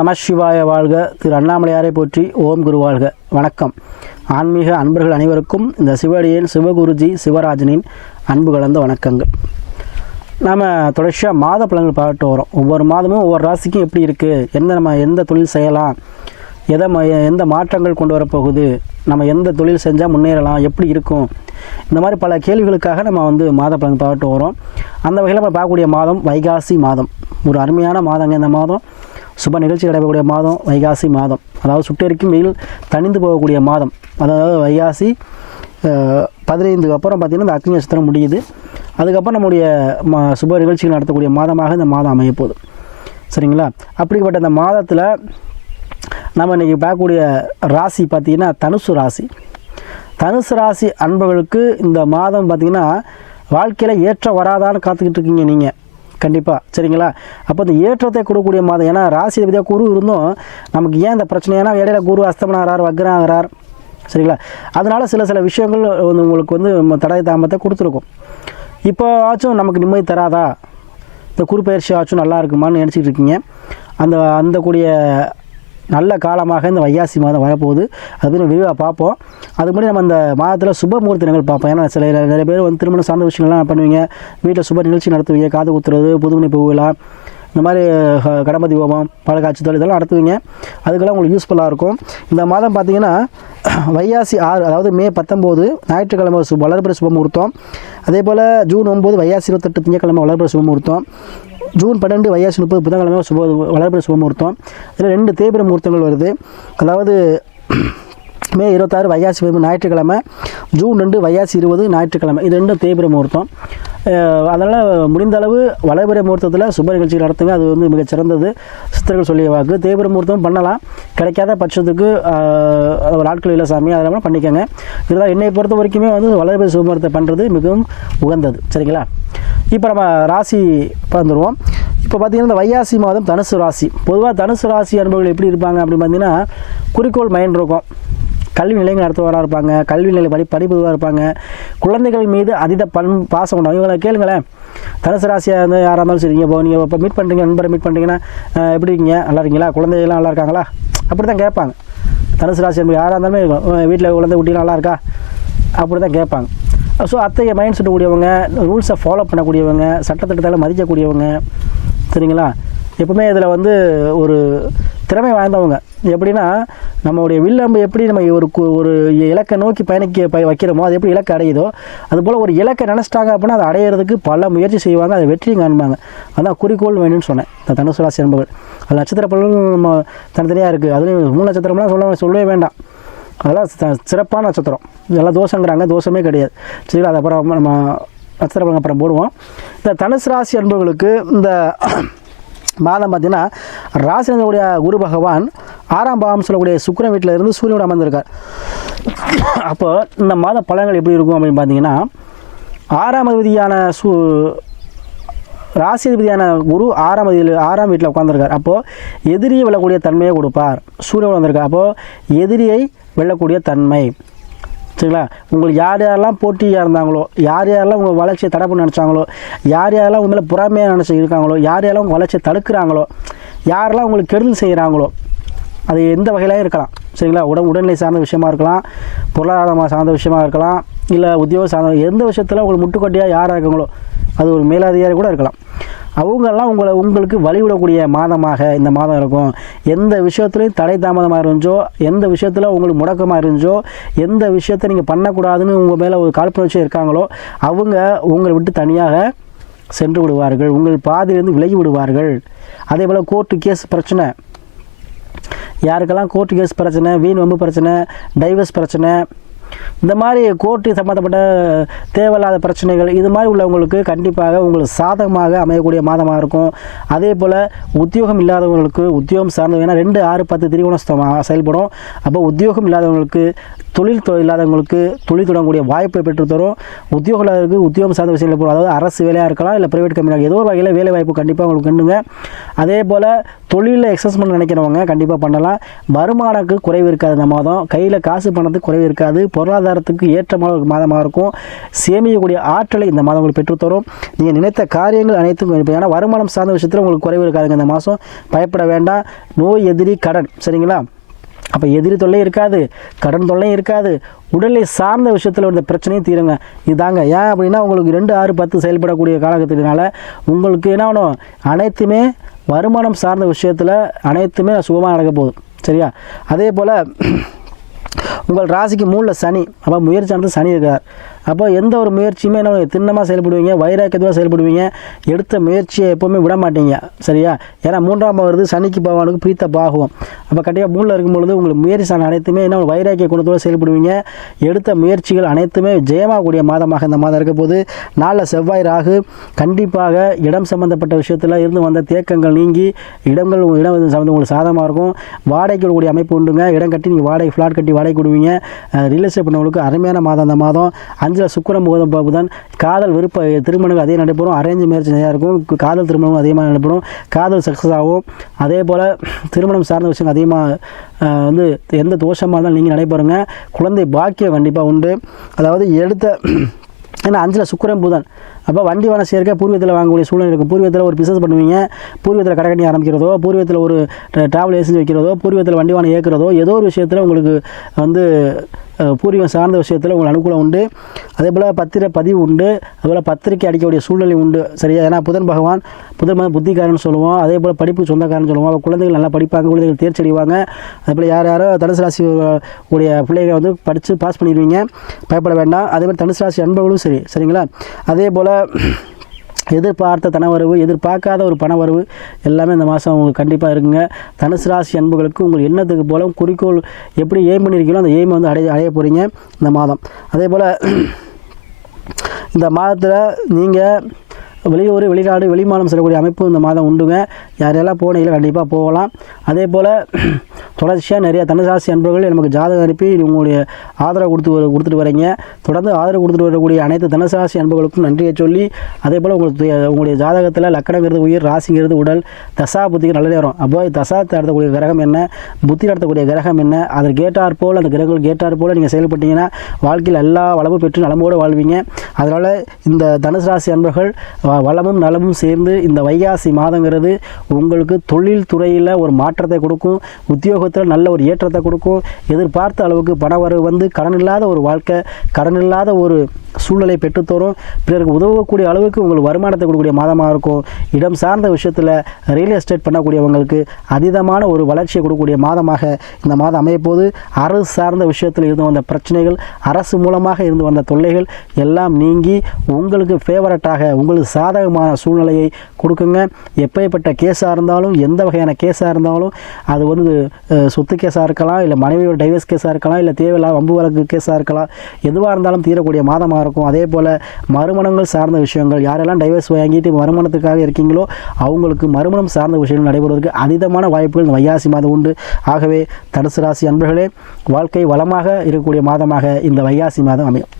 நம சிவாய வாழ்க. திரு அண்ணாமலையாரை போற்றி. ஓம் குரு வாழ்க. வணக்கம். ஆன்மீக அன்பர்கள் அனைவருக்கும் இந்த சிவடியின் சிவகுருஜி சிவராஜனின் அன்பு கலந்த வணக்கங்கள். நாம் தொடர்ச்சியாக மாத பலன்கள் பார்த்துட்டு வரோம். ஒவ்வொரு மாதமும் ஒவ்வொரு ராசிக்கும் எப்படி இருக்குது, நம்ம எந்த தொழில் செய்யலாம், எந்த மாற்றங்கள் கொண்டு வரப்போகுது, நம்ம எந்த தொழில் செஞ்சால் முன்னேறலாம், எப்படி இருக்கும், இந்த மாதிரி பல கேள்விகளுக்காக நம்ம மாத பலன் பார்த்துட்டு வரோம். அந்த வகையில் நம்ம பார்க்கக்கூடிய மாதம் வைகாசி மாதம். ஒரு அருமையான மாதங்க. இந்த மாதம் சுப நிகழ்ச்சி நடைபெறக்கூடிய மாதம் வைகாசி மாதம். அதாவது சுட்டெரிக்கும் வெயில் தணிந்து போகக்கூடிய மாதம். அதாவது வைகாசி 15 அப்புறம் பார்த்திங்கன்னா இந்த அக்னி நட்சத்திரம் முடியுது. அதுக்கப்புறம் நம்முடைய சுப நிகழ்ச்சிகள் நடத்தக்கூடிய மாதமாக இந்த மாதம் அமையப்போகுது. சரிங்களா? அப்படிப்பட்ட இந்த மாதத்தில் நம்ம இன்றைக்கி பார்க்கக்கூடிய ராசி பார்த்திங்கன்னா தனுசு ராசி. தனுசு ராசி அன்பர்களுக்கு இந்த மாதம் பார்த்திங்கன்னா வாழ்க்கையில் ஏற்றம் வராதான்னு காத்துக்கிட்டு இருக்கீங்க நீங்கள் கண்டிப்பாக. சரிங்களா? அப்போ இந்த ஏற்றத்தை கொடுக்கக்கூடிய மாதம். ஏன்னா ராசி விதியாக குரு இருந்தும் நமக்கு ஏன் இந்த பிரச்சனை, ஏன்னா இடையில குரு அஸ்தமனாகிறார், வக்ராகிறார். சரிங்களா? அதனால் சில விஷயங்கள் உங்களுக்கு தடை தாமத்தை கொடுத்துருக்கும். இப்போ ஆச்சும் நமக்கு நிம்மதி தராதா, இந்த குரு பயிற்சி ஆச்சும் நல்லா இருக்குமான்னு நினச்சிக்கிட்டு இருக்கீங்க. அந்த கூடிய நல்ல காலமாக இந்த வைகாசி மாதம் வரப்போகுது. அது நம்ம விரிவாக பார்ப்போம். அதுக்கு முன்னாடி நம்ம இந்த மாதத்தில் சுபமுகூர்த்த நிகழ்வு பார்ப்போம். ஏன்னா நிறைய பேர் திருமணம் சார்ந்த விஷயங்கள்லாம் பண்ணுவீங்க, வீட்டில் சுப நிகழ்ச்சி நடத்துவீங்க, காது குத்துறது, புதுமணி பூவிழா, இந்த மாதிரி கணபதி ஹோமம், பழக்காட்சித்தல் இதெல்லாம் நடத்துவீங்க. அதுக்கெல்லாம் உங்களுக்கு யூஸ்ஃபுல்லாக இருக்கும். இந்த மாதம் பார்த்திங்கன்னா வைகாசி 6, அதாவது மே 19 ஞாயிற்றுக்கிழமை வளர்பிறை சுபமுகூர்த்தம். அதே போல் ஜூன் 9 வைகாசி 28 திங்கட்கிழமை வளர்பிறை சுபமுகூர்த்தம். ஜூன் 12 வைகாசி 30 புதன்கிழமை வளர்பிறை சுபமுகூர்த்தம். இதில் 2 தேய்பிறை முகூர்த்தங்கள் வருது. அதாவது மே 26 வைகாசி 10 ஞாயிற்றுக்கிழமை, ஜூன் 2 வைகாசி 20 ஞாயிற்றுக்கிழமை. இது 2 தேய்பிறை முகூர்த்தம். அதனால் முடிந்த அளவு வளர்பிறை முகூர்த்தத்தில் சுப நிகழ்ச்சிகள் நடத்துங்க. அது மிகச் சிறந்தது. சித்தர்கள் சொல்லிய வாக்கு. தேய்பிறை முகூர்த்தம் பண்ணலாம். கிடைக்காத பட்சத்துக்கு நாட்கள் இல்லை சாமி, அதெல்லாம் பண்ணிக்கோங்க. இதெல்லாம் என்னை பொறுத்த வரைக்குமே வளர்பிறை சுபமுகூர்த்தம் பண்ணுறது மிகவும் உகந்தது. சரிங்களா? இப்போ நம்ம ராசி வந்துடுவோம். இப்போ பார்த்திங்கன்னா இந்த வைகாசி மாதம் தனுசு ராசி. பொதுவாக தனுசு ராசி அன்பர்கள் எப்படி இருப்பாங்க அப்படின்னு பார்த்தீங்கன்னா குறிக்கோள் மைண்ட் இருக்கும். கல்வி நிலையங்கள் நடத்துவராக இருப்பாங்க, கல்வி நிலை படிப்புவாக இருப்பாங்க, குழந்தைகள் மீது அதீத பாசம் உண்டாகும். இவங்களை கேளுங்களேன், தனுசு ராசியாக யாராக இருந்தாலும் சரிங்க, இப்போ நீங்கள் இப்போ மீட் பண்ணுறீங்க, நண்பரை மீட் பண்ணுறீங்கன்னா எப்படி இருக்கீங்க, நல்லா இருக்கீங்களா, குழந்தைகள்லாம் நல்லா இருக்காங்களா, அப்படி தான் கேட்பாங்க. தனுசு ராசி அன்பர்கள் யாராக இருந்தாலுமே வீட்டில் குழந்தை குட்டிலாம் நல்லா இருக்கா, அப்படி தான் கேட்பாங்க. ஸோ அத்தகைய மைண்ட் செட் கூடியவங்க, ரூல்ஸை ஃபாலோ பண்ணக்கூடியவங்க, சட்டத்திட்டத்தால் மதிக்கக்கூடியவங்க. சரிங்களா? எப்பவுமே இதில் ஒரு திறமை வாய்ந்தவங்க. எப்படின்னா நம்மளுடைய வில்லம்பு எப்படி நம்ம ஒரு இலக்கை நோக்கி வைக்கிறோமோ, அது எப்படி இலக்கை அடையுதோ அதுபோல் ஒரு இலக்கை நினச்சிட்டாங்க அப்படின்னா அதை அடையிறதுக்கு பல முயற்சி செய்வாங்க, அதை வெற்றியும் காண்பாங்க. அதான் குறிக்கோள் வேணும்னு சொன்னேன். இந்த தனுசு ராசி என்பவர்கள் அது நட்சத்திர பலன்கள் நம்ம தனித்தனியாக இருக்குது. அதுலேயும் 3 நட்சத்திரம்லாம் சொல்லவே வேண்டாம். அதெல்லாம் சிறப்பான நட்சத்திரம். இதெல்லாம் தோஷங்கிறாங்க, தோஷமே கிடையாது. சரிங்களா? அது அப்புறம் நம்ம நட்சத்திர பலன் அப்புறம் போடுவோம். இந்த தனுசு ராசி அன்பர்களுக்கு இந்த மாதம் பார்த்திங்கன்னா ராசினுடைய குரு பகவான் 6ஆம் பாவம் சொல்லக்கூடிய சுக்கிரன் வீட்டில் இருந்து சூரியனோடு அமர்ந்திருக்கார். அப்போ இந்த மாத பலன்கள் எப்படி இருக்கும் அப்படின்னு பார்த்தீங்கன்னா 6ஆம் அதிபதியான ராசி அதிபதியான குரு 6ஆம் வீட்டில் உட்காந்துருக்கார். அப்போது எதிரியை வெல்லக்கூடிய தன்மையை கொடுப்பார். சூரியன் வந்திருக்கார். அப்போது எதிரியை வெல்லக்கூடிய தன்மை. சரிங்களா? உங்களுக்கு யார் யாரெல்லாம் போட்டியாக இருந்தாங்களோ, யார் யாரெல்லாம் உங்கள் வளர்ச்சியை தடை பண்ண நினச்சாங்களோ, யார் யாரெல்லாம் உங்கள் மேலே புறமையாக நினச்சி இருக்காங்களோ, யார் யாரெல்லாம் உங்கள் வளர்ச்சியை தடுக்கிறாங்களோ, யாரெல்லாம் உங்களுக்கு கெடுதல் செய்கிறாங்களோ, அது எந்த வகையிலையும் இருக்கலாம். சரிங்களா? உடல்நிலை சார்ந்த விஷயமா இருக்கலாம், பொருளாதாரமாக சார்ந்த விஷயமா இருக்கலாம், இல்லை உத்தியோகம் சார்ந்த எந்த விஷயத்தில் உங்களுக்கு முட்டுக்கொட்டியாக யாராக இருக்காங்களோ, அது ஒரு மேலதிகாரி கூட இருக்கலாம். அவங்கெல்லாம் உங்களுக்கு வழிவிடக்கூடிய மாதமாக இந்த மாதம் இருக்கும். எந்த விஷயத்துலையும் தடை தாமதமாக இருந்துச்சோ, எந்த விஷயத்தில் உங்களுக்கு முடக்கமாக இருந்துச்சோ, எந்த விஷயத்தை நீங்கள் பண்ணக்கூடாதுன்னு உங்கள் மேலே ஒரு காழ்ப்புணர்ச்சி இருக்காங்களோ அவங்க உங்களை விட்டு தனியாக சென்று விடுவார்கள். உங்கள் பாதியிலிருந்து விலகி விடுவார்கள். அதே போல் கோர்ட்டு கேஸ் பிரச்சனை, யாருக்கெல்லாம் கோர்ட்டு கேஸ் பிரச்சனை, வீண் வம்பு பிரச்சனை, டைவர்ஸ் பிரச்சனை, இந்த மாதிரி கோர்ட்டு சம்மந்தப்பட்ட தேவையில்லாத பிரச்சனைகள், இது மாதிரி உள்ளவங்களுக்கு கண்டிப்பாக உங்களுக்கு சாதகமாக அமையக்கூடிய மாதமாக இருக்கும். அதே போல் உத்தியோகம் இல்லாதவங்களுக்கு உத்தியோகம் சார்ந்த, ஏன்னா 2, 6, 10 திரிகோணம் செயல்படும். அப்போ உத்தியோகம் இல்லாதவங்களுக்கு தொழில் இல்லாதவங்களுக்கு தொழில் தொடங்கக்கூடிய வாய்ப்பை பெற்றுத்தரும். உத்தியோகங்களுக்கு உத்தியோகம் சார்ந்த விஷயங்கள் போகும். அதாவது அரசு வேலையாக இருக்கலாம், இல்லை ப்ரைவேட் கம்பெனியாக ஏதோ ஒரு வகையில் வேலை வாய்ப்பு கண்டிப்பாக உங்களுக்கு கண்டுங்க. அதே போல் தொழிலில் எக்ஸஸ் பண்ண நினைக்கிறவங்க கண்டிப்பாக பண்ணலாம். வருமானத்துக்கு குறைவு இருக்காது. இந்த மாதம் கையில் காசு பணத்துக்கு குறைவு இருக்காது. பொருளாதாரத்துக்கு ஏற்றமான ஒரு மாதமாக இருக்கும். சேமிக்கக்கூடிய ஆற்றலை இந்த மாதம் உங்களுக்கு பெற்றுத்தரும். நீங்கள் நினைத்த காரியங்கள் அனைத்தும் ஏன்னா வருமானம் சார்ந்த விஷயத்தில் உங்களுக்கு குறைவு இருக்காதுங்க. இந்த மாதம் பயப்பட வேண்டாம். நோய் எதிரி கடன், சரிங்களா? அப்போ எதிரி தொல்லை இருக்காது, கடன் தொல்லையும் இருக்காது. உடலை சார்ந்த விஷயத்தில் இருந்த பிரச்சனையும் தீருங்க. இதுதாங்க. ஏன் அப்படின்னா உங்களுக்கு 2, 6, 10 செயல்படக்கூடிய காலகட்டத்தினால உங்களுக்கு என்ன ஆகணும், அனைத்துமே வருமானம் சார்ந்த விஷயத்தில் அனைத்துமே சுகமாக நடக்க போகுது, சரியா? அதே போல் உங்கள் ராசிக்கு 3ல் சனி. அப்போ முயற்சியானது சனி இருக்கார். அப்போ எந்த ஒரு முயற்சியுமே என்ன திண்ணமாக செயல்படுவீங்க, வைராக்கியமாக செயல்படுவீங்க. எடுத்த முயற்சியை எப்போவுமே விட மாட்டீங்க, சரியா? ஏன்னா 3ஆம் வருது சனிக்கு பகவானுக்கு பிரீத்த பாகுவோம். அப்போ கண்டிப்பாக 3ல் இருக்கும்பொழுது உங்களுக்கு முயற்சி அனைத்துமே என்ன வைராக்கிய குணத்தோடு செயல்படுவீங்க. எடுத்த முயற்சிகள் அனைத்துமே ஜெயமாகக்கூடிய மாதமாக இந்த மாதம் இருக்க போது. 4ல் செவ்வாய் ராகு. கண்டிப்பாக இடம் சம்பந்தப்பட்ட விஷயத்தில் இருந்து வந்த தேக்கங்கள் நீங்கி இடம் சம்பந்தம் உங்களுக்கு சாதகமாக இருக்கும். வாடகைக்கு கூடிய அமைப்பு உண்டுங்க. இடம் கட்டி நீங்கள் வாடகை ஃப்ளாட் கட்டி வாடகை கொடுவீங்க. ரியல் எஸ்டேட் பண்ணவங்களுக்கு அருமையான மாதம் அந்த மாதம். 5ல் சுக்கிரன் புதன். காதல் விருப்ப திருமணங்கள் அதே நடைபெறும். அரேஞ்ச் மேரேஜ் நிறையா இருக்கும். காதல் திருமணம் அதிகமாக நடைபெறும். காதல் சக்ஸஸ் ஆகும். அதே போல் திருமணம் சார்ந்த விஷயம் அதிகமாக எந்த தோஷமாக இருந்தாலும் நீங்கள் நடைபெறுங்க. குழந்தை பாக்கியம் கண்டிப்பாக உண்டு. அதாவது ஏன்னா 5ல் சுக்கிரன் புதன். அப்போ வண்டி வாங்க சேர்க்க பூர்வீகத்தில் வாங்கக்கூடிய சூழ்நிலை இருக்கும். பூர்வீகத்தில் ஒரு பிஸ்னஸ் பண்ணுவீங்க, பூர்வீகத்தில் கடை கட்டி ஆரம்பிக்கிறதோ, பூர்வீகத்தில் ஒரு டிராவல் ஏஜென்சி வைக்கிறதோ, பூர்வீகத்தில் வண்டி வாங்க ஏற்கிறதோ, ஏதோ ஒரு விஷயத்தில் உங்களுக்கு பூர்வீகம் சார்ந்த விஷயத்தில் உங்களுக்கு அனுகூலம் உண்டு. அதே போல் பதிவு உண்டு. அதுபோல் பத்திரிக்கை அடிக்கக்கூடிய சூழ்நிலை உண்டு, சரியா? ஏன்னா புதன் பகவான் புத்திக்காரன்னு சொல்லுவோம். அதே போல் படிப்பு சொந்தக்காரன்னு சொல்லுவோம். அப்போ குழந்தைகள் நல்லா படிப்பாங்க, குழந்தைகள் தேர்ச்சி அடைவாங்க. அதே போல் யாரோ தனுசு ராசி உடைய பிள்ளைகளை படித்து பாஸ் பண்ணிடுவீங்க, பயப்பட வேண்டாம். அதே போல் தனுசு ராசி அன்பர்களும் சரிங்களா? அதே போல் எதிர்பார்த்த தனவரவு, எதிர்பார்க்காத ஒரு பணவரவு எல்லாமே இந்த மாதம் உங்களுக்கு கண்டிப்பாக இருக்குங்க. தனுசு ராசி அன்புகளுக்கு உங்கள் எண்ணத்துக்கு போல குறிக்கோள் எப்படி எய்ம் பண்ணியிருக்கீங்களோ அந்த எய்மை அடைய போகிறீங்க இந்த மாதம். அதே போல் இந்த மாதத்தில் நீங்கள் வெளியூர் வெளிநாடு வெளிமாநிலம் செல்லக்கூடிய அமைப்பு இந்த மாதம் உண்டுங்க. யாரெல்லாம் போனீங்களோ கண்டிப்பாக போகலாம். அதே போல் தொடர்ச்சியாக நிறைய தனுராசி அன்பர்கள் நமக்கு ஜாதகம் அனுப்பி உங்களுடைய ஆதரவு கொடுத்துட்டு வரீங்க. தொடர்ந்து ஆதரவு கொடுத்துட்டு வரக்கூடிய அனைத்து தனுராசி அன்பர்களுக்கும் நன்றியை சொல்லி, அதே போல் உங்களுடைய ஜாதகத்தில் லக்கணங்கிறது உயிர், ராசிங்கிறது உடல், தசா புத்திக்கு நல்ல நேரம். அப்போ தசா நடத்தக்கூடிய கிரகம் என்ன, புத்தி நடத்தக்கூடிய கிரகம் என்ன, அதற்கு ஏற்றாற் போல் அந்த கிரகங்களுக்கு ஏற்றாற் போல் நீங்கள் செயல்பட்டீங்கன்னா வாழ்க்கையில் எல்லா வளமும் பெற்று நலமோடு வாழ்வீங்க. அதனால் இந்த தனுசு ராசி அன்பர்கள் வளமும் நலமும் சேர்ந்து இந்த வைகாசி மாதங்கிறது உங்களுக்கு தொழில் துறையில் ஒரு மாற்றத்தை கொடுக்கும், உத்தியோகத்தில் நல்ல ஒரு ஏற்றத்தை கொடுக்கும். எதிர்பார்த்த அளவுக்கு பணவரவு கடன் இல்லாத ஒரு வாழ்க்கை, கடன் இல்லாத ஒரு சூழ்நிலை பெற்றுத்தரும். பிறருக்கு உதவக்கூடிய அளவுக்கு உங்களுக்கு வருமானத்தை கொடுக்கக்கூடிய மாதமாக இருக்கும். இடம் சார்ந்த விஷயத்தில் ரியல் எஸ்டேட் பண்ணக்கூடியவங்களுக்கு அதீதமான ஒரு வளர்ச்சியை கொடுக்கக்கூடிய மாதமாக இந்த மாதம் அமையப்போது. அரசு சார்ந்த விஷயத்தில் இருந்து வந்த பிரச்சனைகள், அரசு மூலமாக இருந்து வந்த தொல்லைகள் எல்லாம் நீங்கி உங்களுக்கு ஃபேவரட்டாக உங்களுக்கு சாதகமான சூழ்நிலையை கொடுக்குங்க. எப்பேற்பட்ட கேஸாக இருந்தாலும், எந்த வகையான கேஸாக இருந்தாலும், அது சொத்து கேஸாக இருக்கலாம், இல்லை மனைவியோட டைவர்ஸ் கேஸாக இருக்கலாம், இல்லை தேவையில்லாத வம்பு வழக்கு கேஸாக இருக்கலாம், எதுவாக இருந்தாலும் தீரக்கூடிய மாதமாக இருக்கும். அதே போல் மறுமணங்கள் சார்ந்த விஷயங்கள், யாரெல்லாம் டைவர்ஸ் வாங்கிட்டு மறுமணத்துக்காக இருக்கீங்களோ அவங்களுக்கு மறுமணம் சார்ந்த விஷயங்கள் நடைபெறுவதற்கு அதீதமான வாய்ப்புகள் இந்த வைகாசி மாதம் உண்டு. ஆகவே தனுசு ராசி அன்பர்களே, வாழ்க்கை வளமாக இருக்கக்கூடிய மாதமாக இந்த வைகாசி மாதம் அமையும்.